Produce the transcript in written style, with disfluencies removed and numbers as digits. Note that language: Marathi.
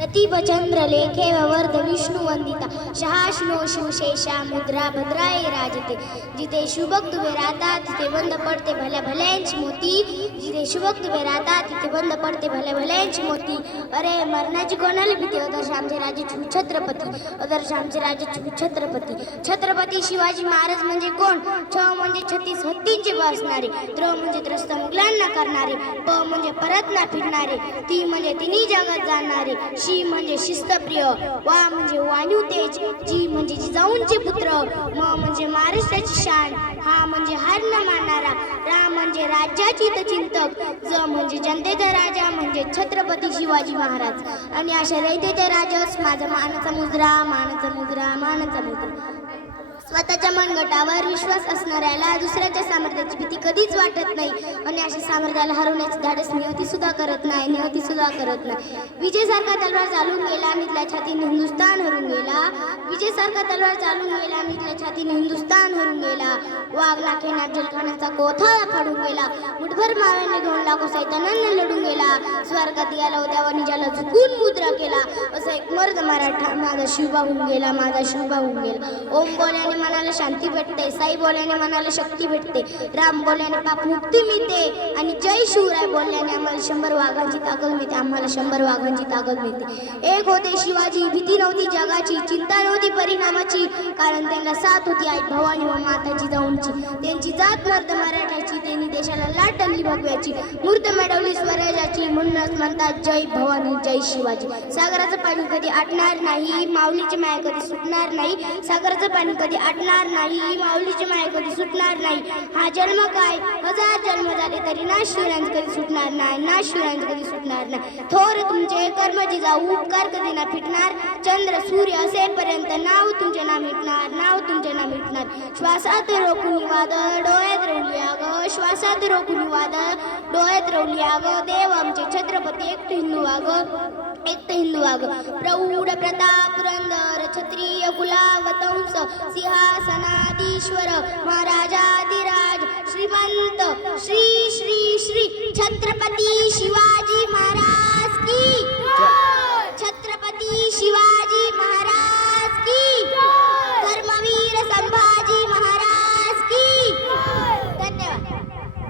प्रतिभचंद्र लेखे वर्ध विष्णु वंदिता शहाश्नो शिवशेषा मुद्रा भद्राय राजते. जिथे शुभक तुबे राहतात तिथे बंद पडते भल्या भल्यांची मोती. जिथे शुभक तुबे राहतात तिथे बंद पडते भल्या भल्यांची मोती. अरे मरणाची कोणाला भीती. अदर्श आमचे राजे छत्रपती. अदर्श आमचे राजे छत्रपती. छत्रपती शिवाजी महाराज म्हणजे कोण? छ म्हणजे 36 हत्तींचे बसणारे. त्र म्हणजे त्रस्त मुघलांना करणारे. प म्हणजे परत ना फिरणारे. ती म्हणजे तिन्ही जगात जाणारे. शी म्हणजे शिस्तप्रिय. वा म्हणजे वायू तेज. जी म्हणजे जिजाऊंचे पुत्र. म म्हणजे महाराष्ट्राची शान. हा म्हणजे हार न मानणारा. रा म्हणजे राज्याची चिंतक. ज म्हणजे जनतेचा राजा म्हणजे छत्रपती शिवाजी महाराज. आणि अशा दैत्याचे राजस माझा मानाचा मुजरा, मानाचा मुजरा, मानाचा मुजरा. स्वतःच्या मनगटावर विश्वास असणाऱ्याला दुसऱ्याच्या सामर्थ्याची भीती कधीच वाटत नाही. आणि अशा सामर्थ्याला हरवण्याची धाडस नियती सुद्धा करत नाही. नियती सुद्धा करत नाही. विजयसारखा तलवार चालून गेला निधल्या छातीने हिंदुस्तान हरून गेला. विजयसारखा तलवार चालून गेला निधल्या छातीने हिंदुस्तान हरून गेला. वाघ लाखेन अफजल खानाचा कोथळा फाडून गेला. मुठभर माव्याने घेऊन लाखो सैतानांना लढून गेला. स्वर्गात गेला होत्या व निजाला झुकून मुद्रा केला. असा एक मर्द मराठा माझा शिव होऊन गेला. माझा शिव होऊन गेला. ओम बोल्याने मनाला शांती भेटते. साई बोल्याने मनाला शक्ती भेटते. राम बोल्याने पाप मुक्ती मिळते. आणि जय शिवराय बोलल्याने आम्हाला 100 वाघांची ताकद मिळते. आम्हाला 100 वाघांची ताकद मिळते. एक होते शिवाजी. भीती नव्हती जगाची. चिंता नव्हती परिणामाची. कारण त्यांना साथ होती आई भवानी व माता जिजाऊंची. त्यांची जात मर्द मराठ्याची. त्यांनी देशाला लाट आणली भगव्याची. मूर्त मिळवली स्वराज्याची. म्हणूनच म्हणतात जय भवानी जय शिवाजी. सागराचं पाणी कधी आटणार नाही. माऊलीची माया कधी सुटणार नाही. सागराचं पाणी कधी आटणार नाही. माऊलीची माया कधी सुटणार नाही. हा जन्म काय 1000 जन्म झाले तरी नाश शिवरायांचं कधी सुटणार नाही. नाश शिवरायांचं कधी सुटणार नाही. थोर तुमचे कर्म जिजाऊ उपकार कधी ना फिटणार. चंद्र सूर्य असेपर्यंत नाव तुमचे ना मिटणार. नाव तुमचे ना मिटणार. श्वासात रोखून वादळ डोळ्यात रवली आग. श्वासात रोखून वादळ डोळ्यात रवली आग. देव आमचे छत्रपती एकटे हिंदू आग. एकटे हिंदू आग. प्रौढ प्रताप पुरंदर क्षत्रिय कुलावतंस सिंहासनाधीश्वर महाराजाधिराज श्रीमंत श्री श्री श्री छत्रपती शिवाजी महाराज की